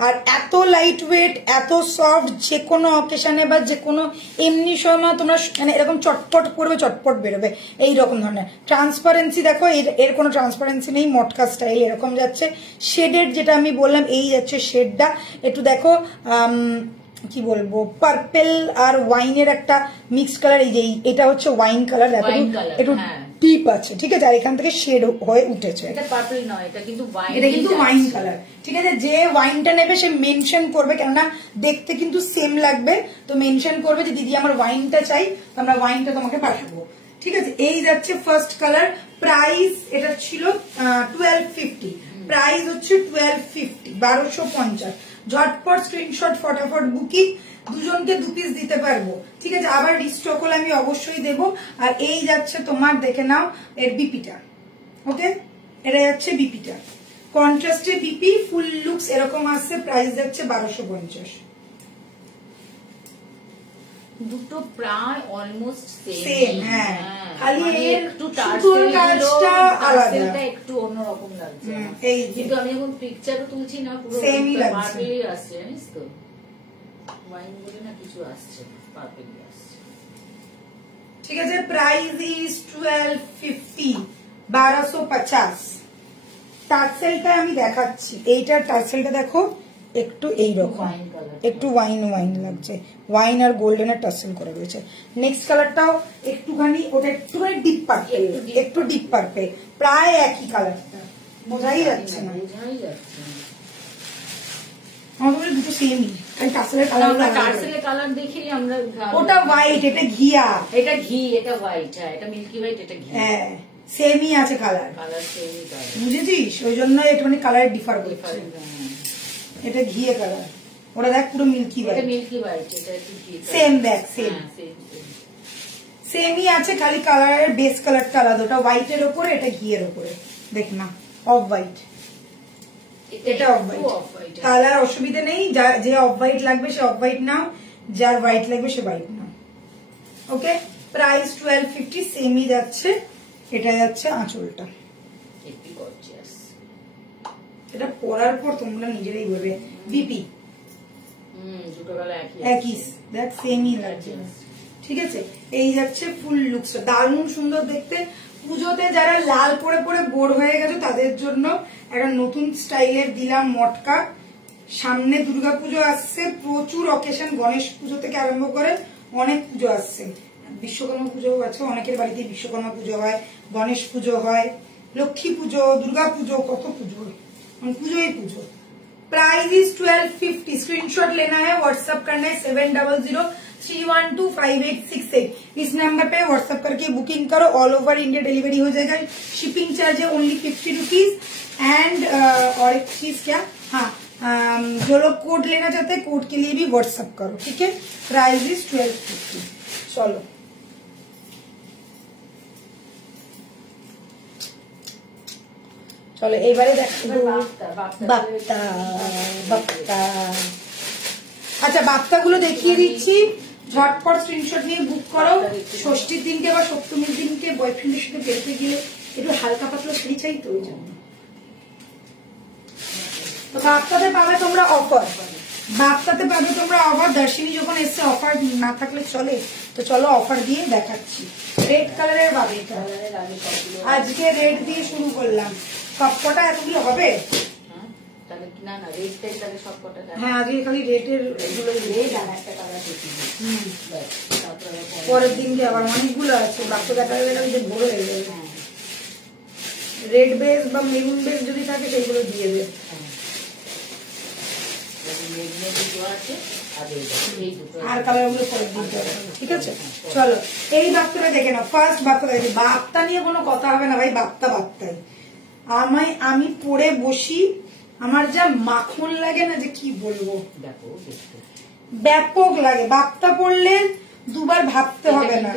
আর এত লাইট ওয়েট, এত সফট, যে কোনো অকেশনে বা যে কোনো এমনি সময় তোমরা মানে এরকম চটপট পড়বে, চটপট বেরোবে, এইরকম ধরনের। ট্রান্সপারেন্সি দেখো, এর কোনো ট্রান্সপারেন্সি নেই, মটকা স্টাইল এরকম যাচ্ছে। শেডেড যেটা আমি বললাম, এই যাচ্ছে শেডটা, একটু দেখো কি বলবো, পার্পেল আর ওয়াইনের একটা মিক্স কালার, এই যে এটা হচ্ছে ওয়াইন কালার, দেখো একটু ডিপ আছে, ঠিক আছে, আর এখান থেকে শেড হয়ে উঠেছে। এটা পার্পল নয়, এটা কিন্তু ওয়াইন, এটা কিন্তু ওয়াইন কালার, ঠিক আছে। যে ওয়াইনটা নেবে সে মেনশন করবে, কেননা দেখতে কিন্তু সেম লাগবে, তো মেনশন করবে যে দিদি আমার ওয়াইনটা চাই, তো আমরা ওয়াইনটা তোমাকে পাঠাবো, ঠিক আছে। এই যাচ্ছে ফার্স্ট কালার। প্রাইস এটা ছিল 1250, প্রাইস হচ্ছে 1250, 1250। ঝটপট স্ক্রিনশট, ফটাফট বুকিং, দুজনকে 2 পিস দিতে পারবো, ঠিক আছে। আবার রিস্টক হলে আমি অবশ্যই দেবো। আর এই যাচ্ছে তোমার, দেখে নাও এর বিপিটা, ওকে, এটা যাচ্ছে বিপিটা, কন্ট্রাস্টে বিপি, ফুল লুকস এরকম আসছে। প্রাইস যাচ্ছে 1250। দুটো প্রায় অলমোস্ট সেম, হ্যাঁ, খালি একটু সুতোর কাজটা আলাদা, একটু অন্যরকম লাগছে। এই কিন্তু আমি যখন পিকচারও তুলছি না, পুরো সেমই লাগছে, পার্পলই আসছে, জানিস তো, ওয়াইন বলে না কিছু আসছে, পার্পলই আসছে, ঠিক আছে। Price is 1250, 1250। টার্সেলটা আমি দেখাচ্ছি, এইটার টার্সেলটা দেখো একটু এইরকম, একটু ওয়াইন ওয়াইন লাগছে, ওয়াইন আর গোল্ডেনের টার্সেল করে রয়েছে। নেক্সট কালারটাও একটুখানি, ওটা একটুখানি ডিপ পার্পল, একটু ডিপ পার্পল, প্রায় একই কালারটা, বোঝাই যাচ্ছে না, বোঝাই যাচ্ছে না। আমাদের দুটো সেমই, খালি টার্সেলের কালার, টার্সেলের কালার দেখেই আমরা, ওটা হোয়াইট, এটা ঘিয়া, এটা ঘি, এটা হোয়াইট, হ্যাঁ এটা মিল্কি হোয়াইট, এটা ঘি, হ্যাঁ সেমই আছে কালার, কালার সেমই কালার, বুঝেছিস, ওই জন্য একটুখানি কালার ডিফার করছে। এটা ঘিয়ে কালার, ওটা দেখ পুরো মিল্কি হোয়াইট, এটা মিল্কি হোয়াইট, এটা একটু ঘি, সেম দেখ, সেম সেমই আছে, খালি কালারের বেস কালারটা আলাদা, ওটা হোয়াইটের ওপরে, এটা ঘিয়ের ওপরে, দেখ না অফ হোয়াইট, এটা অফ হোয়াইট, কালার অসুবিধা নেই, যে অফ হোয়াইট লাগবে সে অফ হোয়াইট নাও, যার হোয়াইট লাগবে সে হোয়াইট নাও, ওকে। প্রাইস 1250, সেমই যাচ্ছে। এটা যাচ্ছে আঁচলটা, এটা পরার পর তোমরা নিজেরাই বলবে বিপি, দুটো কালার একই, দেখ সেমই লাগছে, ঠিক আছে। এই যাচ্ছে ফুল লুকসটা, দারুণ সুন্দর দেখতে। পুজোতে যারা লাল পরে পরে বোর হয়ে গেছে তাদের জন্য একটা নতুন স্টাইলের দিলাম মটকা। সামনে দুর্গাপুজো আসছে, প্রচুর অকেশন, গণেশ পুজো থেকে আরম্ভ করে অনেক পুজো আসছে, বিশ্বকর্মা পুজো আছে, অনেকের বাড়িতে বিশ্বকর্মা পুজো হয়, গণেশ পুজো হয়, লক্ষ্মী পুজো, দুর্গা পুজো, কত পুজো, পুজोई पुजो। Price is 1250। स्क्रीनशॉट लेना है, व्हाट्सएप करना है 7003125868। इस नंबर पे व्हाट्सएप करके बुकिंग करो, ऑल ओवर इंडिया डिलीवरी हो जाएगा। शिपिंग चार्ज है ओनली 50 रुपीज। एंड और एक चीज क्या, हाँ, जो लोग कोड लेना चाहते हैं कोड के लिए भी व्हाट्सएप करो, ठीक है। Price is 1250। चलो চলো এবারে দেখো বাপ্তা। আচ্ছা বাপ্তাগুলো দেখিয়ে দিচ্ছি, ঝটপট স্ক্রিনশট নিয়ে বুক করো। ষষ্ঠীর দিনকে বা সপ্তমীর দিনকে বয়ফ্রেন্ডের সাথে বেরোতে গেলে একটু হালকা পাতলা শাড়ি চাই, তো ওই জন্য। তো বাপ্তাতে পাবে তোমরা অফার, বাপ্তাতে পাবে তোমরা অফার। দর্শিনী যখন এসছে অফার না থাকলে চলে, তো চলো অফার দিয়ে দেখাচ্ছি। রেড কালারের পাবে, আজকে রেড দিয়ে শুরু করলাম। সবকটা এতগুলো হবে, হ্যাঁ আজকে খালি রেটের পরের দিনকে আবার অনেকগুলো আছে, বাক্য দেখা গেলে ভরে হয়ে যাবে। রেড বেস বা মেরুন বেস যদি থাকে সেগুলো দিয়ে দেবে। আর কালার গুলো পরের দিনকে, ঠিক আছে। চলো এই বাক্যটা দেখে না, ফার্স্ট বাক্যটা দেখে। বাপ্তা নিয়ে কোনো কথা হবে না ভাই, বাপ্তা বাপ্তাই। আমি পরে বসি, আমার যা মাখন লাগে না যে কি বলবো, ব্যাপক লাগে। বাপ্তা পড়লে দুবার ভাবতে হবে না,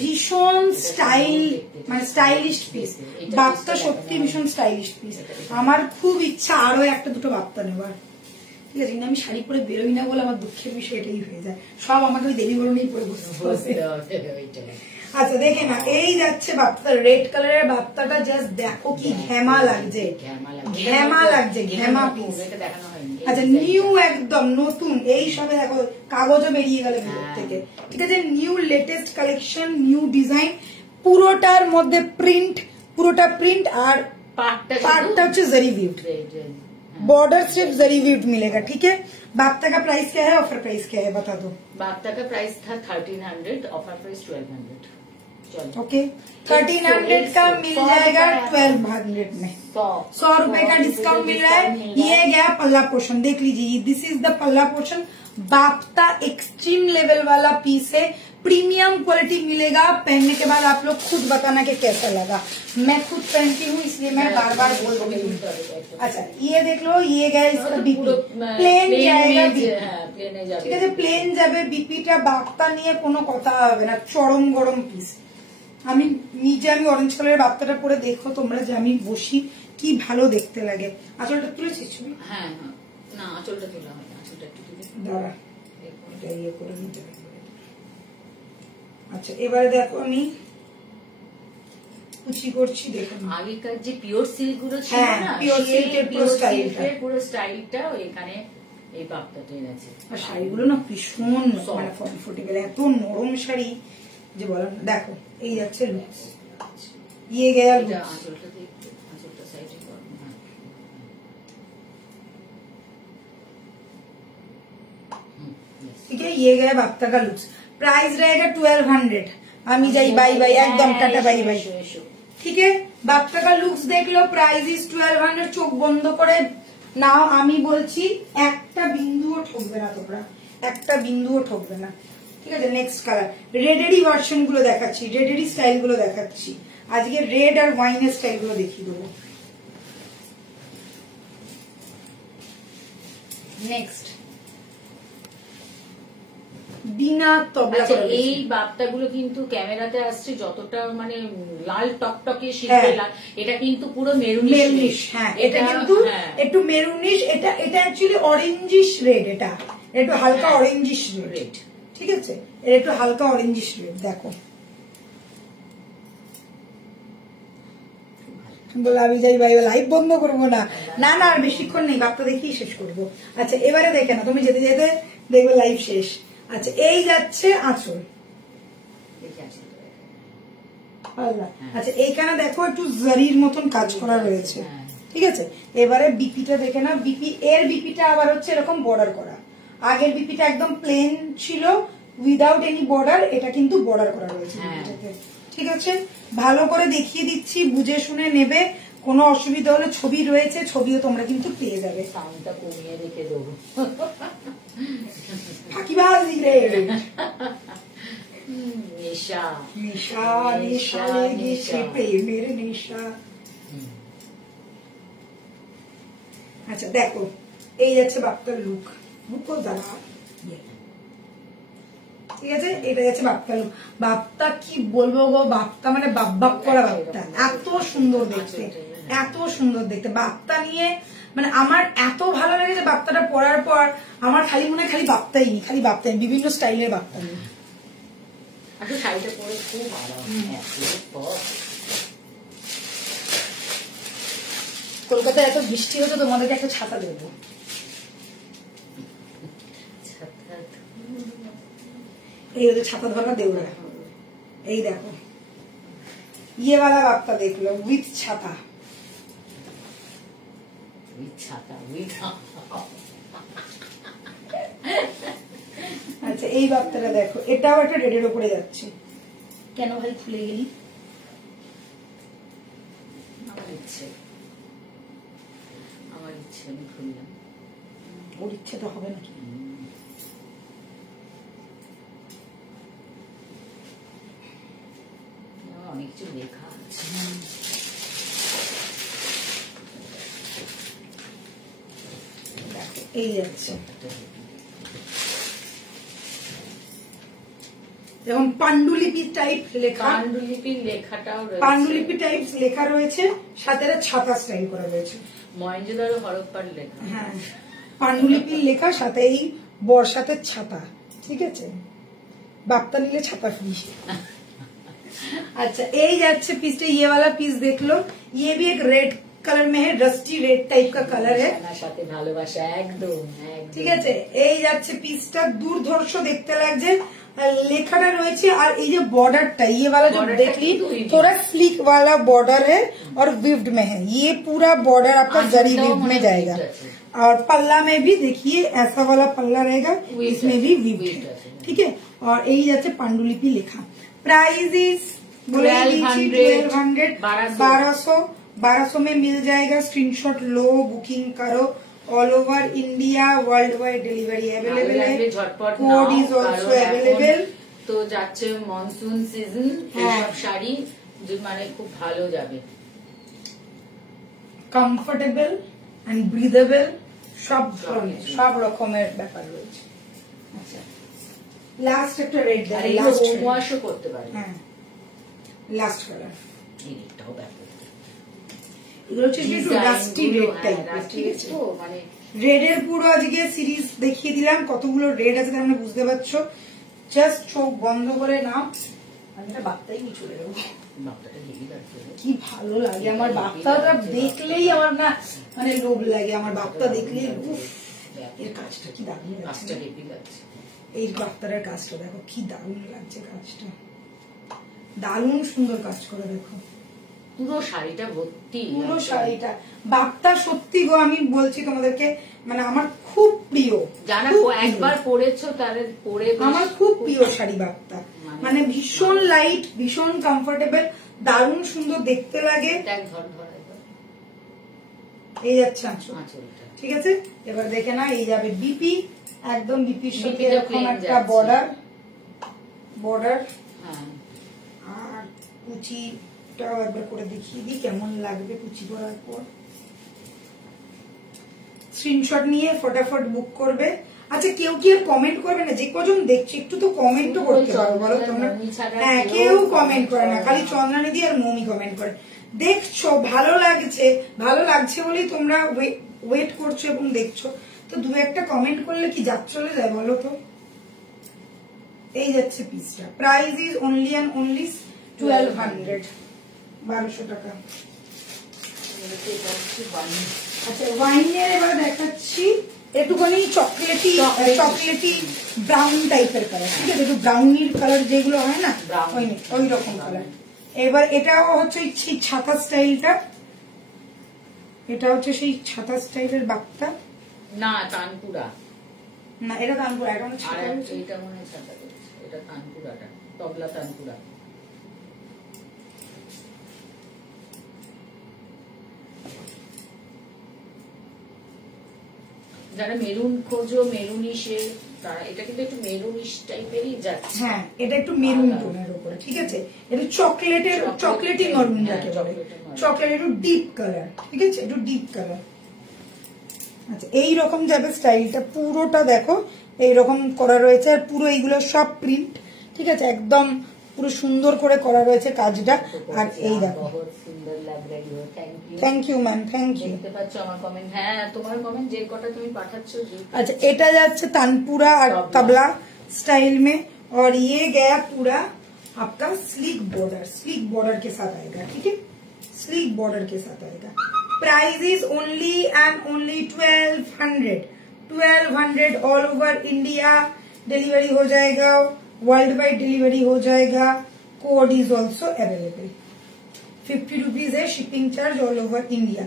ভীষণ স্টাইল, মানে স্টাইলিশ পিস। বাপ্তা সত্যি ভীষণ স্টাইলিশ পিস। আমার খুব ইচ্ছা আরো একটা দুটো বাপ্তা নেবার, ঠিক আছে। কিন্তু আমি শাড়ি পরে বেরোই না বলে আমার দুঃখের বিষয় এটাই হয়ে যায়, সব আমাকে ওই দেবী বরণেই পরে বসতে। আচ্ছা দেখে না, এই যাচ্ছে বাপ্তা, রেড কালারের বাপ্তাটা, জাস্ট দেখো কি ঘ্যামা লাগছে, ঘ্যামা লাগছে, ঘ্যামা পিস। আচ্ছা নিউ, একদম নতুন, এই সবে দেখো কাগজও বেরিয়ে গেল ভিতর থেকে, ঠিক আছে। New latest collection, new design, পুরোটার মধ্যে প্রিন্ট, পুরোটা প্রিন্ট, আর पार्टটা হচ্ছে जरी व्यूट, बॉर्डर सिर्फ जरी व्यूट मिलेगा, ठीक है। बाप्ता का प्राइस क्या है, ऑफर प्राइस क्या है बता दो। बाप्ता का प्राइस था 1300, ऑफर प्राइस 1200। ओके 1300 का मिल जाएगा 1200 में। 100 रुपए का डिस्काउंट मिल रहा है। ये गया पल्ला पोर्शन, देख लीजिए दिस इज द पल्ला पोर्शन। बाप्ता एक्सट्रीम लेवल वाला पीस है, प्रीमियम क्वालिटी मिलेगा। पहनने के बाद आप लोग खुद बताना कि कैसा लगा। मैं खुद पहनती हूँ इसलिए मैं बार बार बोल रही हूँ। अच्छा ये देख लो, ये गया इसका बीपी, প্লেন जाएगा ঠিক আছে, প্লেন যাবে। বিপিটা বাপ্তা নিয়ে কোনো কথা হবে না, চরম গরম পিস। আমি নিজে আমি অরেঞ্জ কালারের বাপ্তাটা পরে দেখো তোমরা যে আমি বসি কি ভালো দেখতে লাগে। আঁচলটা তুলেছিস তুমি? হ্যাঁ হ্যাঁ, না আঁচলটা তোলা হয় না, আঁচলটা একটু তুলে দাঁড়া এটা ইয়ে করে নিতে হবে। আচ্ছা এবারে দেখো আমি কুচি করছি, দেখো আগেকার যে পিওর সিল্ক গুলো ছিল না, পিওর সিল্কের পুরো স্টাইলটা এখানে এই বাপ্তাতে এনেছে। আর শাড়িগুলো না ভীষণ মানে কমফোর্টেবল, এত নরম শাড়ি যে বলো না। দেখো এই যাচ্ছে লুকস, ইয়ে গেয়া লুকস। আঁচলটা দেখতে, আঁচলটা সাইডে করো। ठीक है, ये गया बाप्ता का लुक्स। प्राइस रहेगा 1200। আমি যাই বাই বাই, একদম টাটা বাই বাই। ঠিক আছে বাপ্তা का लुक्स देख लो, प्राइस इज 1200। চোখ বন্ধ করে নাও, আমি বলছি একটা বিন্দুও ঠকবে না তোমরা, একটা বিন্দুও ঠকবে না। ঠিক আছে নেক্সট কালার, রেডেরই ভার্সন গুলো দেখাচ্ছি, রেডেরই স্টাইল গুলো দেখাচ্ছি। আজকে রেড আর ওয়াইনের স্টাইল গুলো দেখিয়ে দেবো। নেক্সট বিনা তবলা। এই বাপ্তাগুলো কিন্তু ক্যামেরাতে আসছে যতটা মানে লাল টকটকে শীতে লাল, এটা কিন্তু পুরো মেরুনিশ। হ্যাঁ এটা কিন্তু একটু মেরুনিশ, এটা এটা অ্যাকচুয়ালি অরেঞ্জিশ রেড, এটা একটু হালকা অরেঞ্জিশ রেড। ঠিক আছে এটা একটু হালকা অরেঞ্জিশ রেড। দেখো বলে আমি যাই ভাই, লাইভ বন্ধ করবো না, না না আর বেশিক্ষণ নেই, বাপ্তা দেখেই শেষ করবো। আচ্ছা এবারে দেখে না, তুমি যেতে যেতে দেখবে লাইভ শেষ। আচ্ছা এই যাচ্ছে আঁচল। আচ্ছা এইখানে দেখো একটু জারির মতন কাজ করা রয়েছে। ঠিক আছে এবারে বিপিটা দেখে না, বিপি এর বিপিটা আবার হচ্ছে এরকম বর্ডার করা। আগের বিপিটা একদম প্লেন ছিল উইদাউট এনি বর্ডার, এটা কিন্তু বর্ডার করা রয়েছে বিপিটাতে। ঠিক আছে ভালো করে দেখিয়ে দিচ্ছি, বুঝে শুনে নেবে। কোনো অসুবিধা হলে ছবি রয়েছে, ছবিও তোমরা কিন্তু পেয়ে যাবে। সাউন্ডটা কমিয়ে রেখে দেবো। ফাঁকিবাজি রে, নেশা নেশা নেশা লেগেছে প্রেমের নেশা। আচ্ছা দেখো এই যাচ্ছে বাপ্তার লুক, বুকো দাঁড়া। ঠিক আছে এটা যাচ্ছে বাপ্তা লুক। বাপ্তা কি বলবো গো, বাপ্তা মানে বাপ করা বাপ্তা, এত সুন্দর দেখতে, এত সুন্দর দেখতে। বাপ্তা নিয়ে মানে আমার এত ভালো লেগেছে বাপ্তাটা পরার পর, আমার খালি মনে হয় খালি বাপ্তাই নি, খালি বাপ্তাই, বিভিন্ন স্টাইলের বাপ্তা নিয়ে। শাড়িটা পরে খুব ভালো। কলকাতায় এত বৃষ্টি হচ্ছে, তোমাদেরকে একটা ছাতা দেবো। এই হচ্ছে ছাতা ধরা দেউরা। এই দেখো ये वाला बाप्ता देख लो विथ छाता। আচ্ছা এই বাপ্তাটা দেখো, এটাও একটা রেডের উপরে যাচ্ছে। কেন ভাই খুলে গেলি? আমার ইচ্ছে আমি খুললাম। ওর ইচ্ছে তো হবে নাকি? অনেক কিছু লেখা আছে। এই যাচ্ছে যেমন পাণ্ডুলিপি টাইপ লেখা, পাণ্ডুলিপির লেখাটাও রয়েছে, পাণ্ডুলিপি টাইপ লেখা রয়েছে, সাথে ছাতা স্টাইল করা রয়েছে, মহেঞ্জোদারো হরপ্পার লেখা। হ্যাঁ পাণ্ডুলিপির লেখা, সাথে এই বর্ষাতে ছাতা। ঠিক আছে বাপ্তা নিলে ছাতা ফ্রি। अच्छा यही जाच्छे पीसटा, ये वाला पीस देख लो, ये भी एक रेड कलर में है, रस्टी रेड टाइप का कलर है। साथे ভালোবাসা একদম। ঠিক আছে এই যাচ্ছে পিসটা, দুর্ধর্ষ দেখতে লাগছে, লেখাটা রয়েছে। আর এই যে बॉर्डरটা ये वाला जो देखली थोड़ा स्लीक वाला बॉर्डर है और विव्ड में है, ये पूरा बॉर्डर आपका जरी विव्ड में जाएगा। और पल्ला में भी देखिए ऐसा वाला पल्ला रहेगा, इसमें भी विव्ड है। ठीक है और यही जाच्छे पांडुलिपि लेखा। प्राइस इज 1200 में मिल जाएगा। स्क्रीनशॉट लो, बुकिंग करो। All over India world wide delivery available है। Code is also available. তো যাচ্ছে মনসুন সিজন, এইসব শাড়ি মানে খুব ভালো যাবে। কমফোর্টেবল এন্ড ব্রিদেবল সব রকমের ব্যাপার রয়েছে। আচ্ছা, লাস্ট একটা রেড আর এগুলো হোম ওয়াশও করতে পারে। হ্যাঁ, লাস্ট কালার এইটাও ব্যাপার। এগুলো হচ্ছে একটু রাস্টি রেড টাইপ, ঠিক আছে? মানে রেড এর পুরো আজকে সিরিজ দেখিয়ে দিলাম, কতগুলো রেড আছে তোমরা বুঝতে পারছো। জাস্ট চোখ বন্ধ করে নাও। আমি এটা বার্তাই নিয়ে চলে যাবো। কি ভালো লাগে আমার বার্তাটা দেখলেই, আমার না মানে লোভ লাগে আমার বার্তা দেখলেই। এর কাজটা কি দারুণ লাগছে, এই বার্তাটার কাজটা দেখো কি দারুণ লাগছে, কাজটা দারুণ সুন্দর কাজ করে দেখো। পুরো শাড়িটা ভর্তি, পুরো শাড়িটা বার্তা সত্যি গো, আমি বলছি তোমাদেরকে, মানে আমার খুব প্রিয়, যারা একবার পরেছো তাদের পরে আমার খুব প্রিয় শাড়ি বার্তা। মানে ভীষণ লাইট, ভীষণ কমফোর্টেবল, দারুণ সুন্দর দেখতে লাগে। এই যাচ্ছে আঁচলটা, ঠিক আছে? এবার দেখে না, এই যাবে বিপি, একদম বিপির সাথে এরকম একটা বর্ডার, আর কুচিটাও একবার করে দেখিয়ে দিই কেমন লাগবে কুচি করার পর। স্ক্রিনশট নিয়ে ফটাফট বুক করবে। আচ্ছা, কেউ কি আর কমেন্ট করবে না? যে কজন দেখছি একটু তো কমেন্ট করতে পারো, বলো তোমরা? হ্যাঁ, কেউ কমেন্ট করে না, খালি চন্দ্রানিধি আর মৌমি কমেন্ট করে। দেখছো ভালো লাগছে বলেই তোমরা ওয়েট করছো এবং দেখছো, তো দু একটা কমেন্ট করলে কি যাক চলে যায় বলো তো? এই যাচ্ছে পিসটা, price is only and only 1200, 1200 টাকা। আচ্ছা, ওয়াইনের এবার দেখাচ্ছি একটুখানি চকলেটি ব্রাউন টাইপের কালার, ঠিক আছে? একটু ব্রাউনির কালার যেগুলো হয় না, ওই রকম কালার। এবার এটাও হচ্ছে সেই ছাতা স্টাইলটা, এটা হচ্ছে সেই ছাতা স্টাইলের বাক্তা। না, তানপুরা না, এটা তানপুরা, এটা মনে হয় ছাতা, এটা তানপুরাটা, তবলা তানপুরা। যারা মেরুন খোঁজো, মেরুনিশে, তারা এটা কিন্তু একটু মেরুনিশ টাইপেরই যাচ্ছে। হ্যাঁ, এটা একটু মেরুন টোনের উপরে, ঠিক আছে? একটু চকলেটি মেরুন যাকে বলে, চকলেট, একটু ডিপ কালার, ঠিক আছে? একটু ডিপ কালার। আচ্ছা, এইরকম যাবে স্টাইলটা, পুরোটা দেখো এইরকম করা রয়েছে, আর পুরো এইগুলো সব প্রিন্ট, ঠিক আছে? একদম পুরো সুন্দর করে করা রয়েছে কাজটা। আর এই দেখো, thank you ma'am, thank you. হ্যাঁ, তোমার কমেন্ট যে কটা তুমি পাঠাচ্ছো। अच्छा, এটা যাচ্ছে तानपुरा और तबला स्टाइल में, और ये गया पूरा आपका स्लीक बॉर्डर के साथ आएगा, ठीक है? स्लीक बॉर्डर के साथ आएगा। Price is only and only 1200 all over India delivery हो जाएगा, वर्ल्ड वाइड डिलीवरी हो जाएगा। Code is also available. 50 rupees है shipping charge all over India.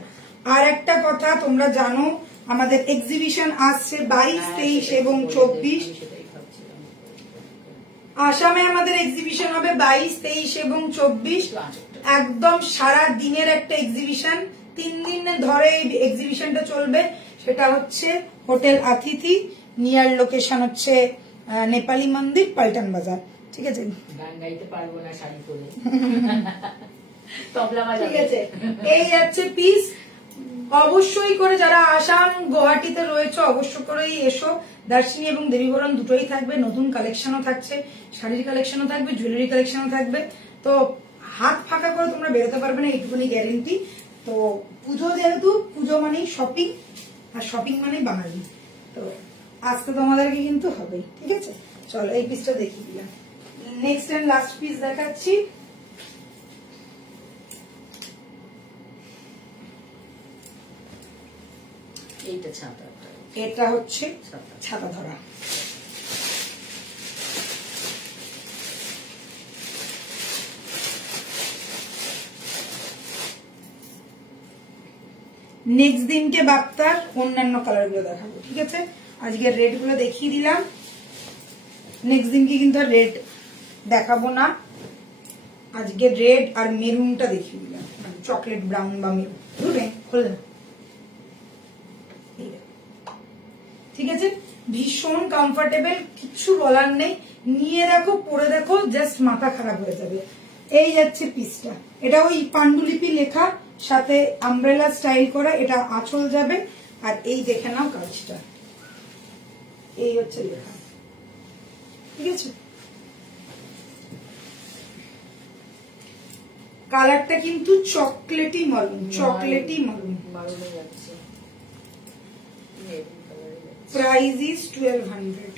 আর একটা কথা তোমরা জানো, আমাদের এক্সিবিশন আসছে 22, 23 এবং 24। আসামে আমাদের এক্সিবিশন হবে 22, 23 এবং 24। একদম সারা দিনের একটা এক্সিবিশন, 3 দিন ধরে এক্সিবিশনটা চলবে। সেটা হচ্ছে হোটেল আতিথি, নিয়ার লোকেশন হচ্ছে নেপালি মন্দির, পাল্টন বাজার, ঠিক আছে? গান গাইতে পারবো না শাড়ি পরে, ঠিক আছে? এই যাচ্ছে পিস। অবশ্যই করে যারা আসাম গুয়াহাটিতে রয়েছে অবশ্য করেই এসো। দার্শিনী এবং দেবীবরণ দুটোই থাকবে, নতুন কালেকশনও থাকছে, শাড়ির কালেকশনও থাকবে, জুয়েলারি কালেকশনও থাকবে। তো হাত ফাঁকা করে তোমরা বেরোতে পারবে না, এইটুকুনি গ্যারেন্টি। তো পুজো, যেহেতু পুজো মানেই শপিং, আর শপিং মানেই বাঙালি, তো আসতে তোমাদেরকে কিন্তু হবেই, ঠিক আছে? চলো এই পিসটা দেখিয়ে দিলাম। নেক্সট এন্ড লাস্ট পিস দেখাচ্ছি। এইটা ছাতা, এটা হচ্ছে ছাতা ধরা। নেক্সট দিনকে বাপ্তার অন্যান্য কালার গুলো দেখাবো, ঠিক আছে? আজকে রেড গুলো দেখিয়ে দিলাম, নেক্সট দিনকে কিন্তু রেড দেখাবো না। আজকে রেড আর মেরুনটা দেখিয়ে দিলাম, মানে চকলেট ব্রাউন বা মেরুন। খুলে দাও। ঠিক আছে, ভীষণ কমফোর্টেবল, কিছু বলার নেই। নিয়ে দেখো, পরে দেখো, জাস্ট মাথা খারাপ হয়ে যাবে। এই যাচ্ছে পিসটা, এটা ওই পান্ডুলিপি লেখা, সাথে আমব্রেলা স্টাইল করা, এটা আঁচল যাবে। আর এই দেখে নাও কাজটা, এই হচ্ছে লেখা। ঠিক আছে, কালারটা কিন্তু চকলেটি মারুন, চকলেটি মারুন। Price is 1200।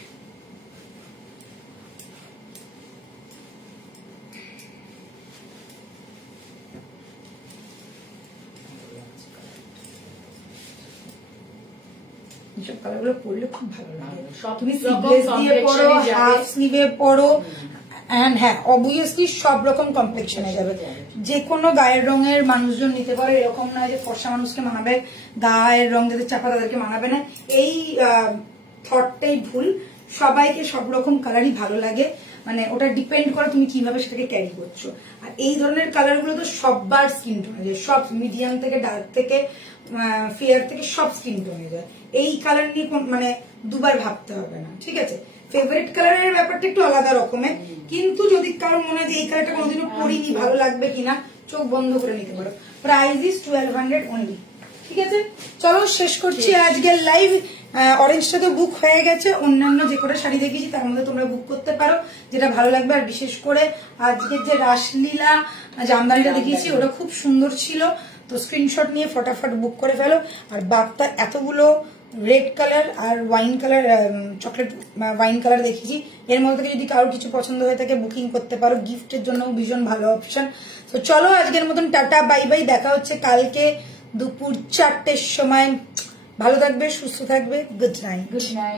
এইসব কালারগুলো পরলে খুব ভালো লাগে। তুমি স্লিভলেস দিয়ে পরো, হাফ স্লিভে পরো, এন্ড হ্যাঁ অবভিয়াসলি সব রকম কমপ্লেক্সনে যাবে। যে কোনো গায়ের রঙের মানুষজন নিতে পারে, এরকম নয় যে ফর্সা মানুষকে মানাবে, গায়ের রং যাদের চাপা তাদেরকে মানাবে না, এই থটটাই ভুল। সবাইকে সব রকম কালারই ভালো লাগে, মানে ওটা ডিপেন্ড করে তুমি কিভাবে সেটাকে ক্যারি করছো। আর এই ধরনের কালার গুলো তো সববার স্কিন টোনে যায়, সব মিডিয়াম থেকে ডার্ক থেকে ফেয়ার থেকে সব স্কিন টোনে যায়। এই কালার নিয়ে মানে দুবার ভাবতে হবে না। ঠিক আছে, ফেভারিট কালারের ব্যাপারটা একটু আলাদা রকমের, কিন্তু যদি কারোর মনে হয় যে এই কালারটা কোনোদিনও পরিনি, ভালো লাগবে কিনা, চোখ বন্ধ করে নিতে পারো। Price is 1200 only. ঠিক আছে, চলো শেষ করছি আজকের লাইভ। অরেঞ্জটা তো বুক হয়ে গেছে, অন্যান্য যে কটা শাড়ি দেখিয়েছি তার মধ্যে তোমরা বুক করতে পারো যেটা ভালো লাগবে। আর বিশেষ করে আজকের যে রাসলীলা জামদানিটা দেখিয়েছি ওটা খুব সুন্দর ছিল, তো স্ক্রিনশট নিয়ে ফটাফট বুক করে ফেলো। আর বার্তা এতগুলো রেড কালার আর wine colour, chocolate wine colour দেখিয়েছি, এর মধ্যে থেকে যদি কারোর কিছু পছন্দ হয়ে থাকে বুকিং করতে পারো, গিফটের জন্য ভীষণ ভালো অপশন। তো চলো আজকের মতন টাটা বাই বাই, দেখা হচ্ছে কালকে দুপুর 4টের সময়। ভালো থাকবে, সুস্থ থাকবে, গুড নাইট। Good night.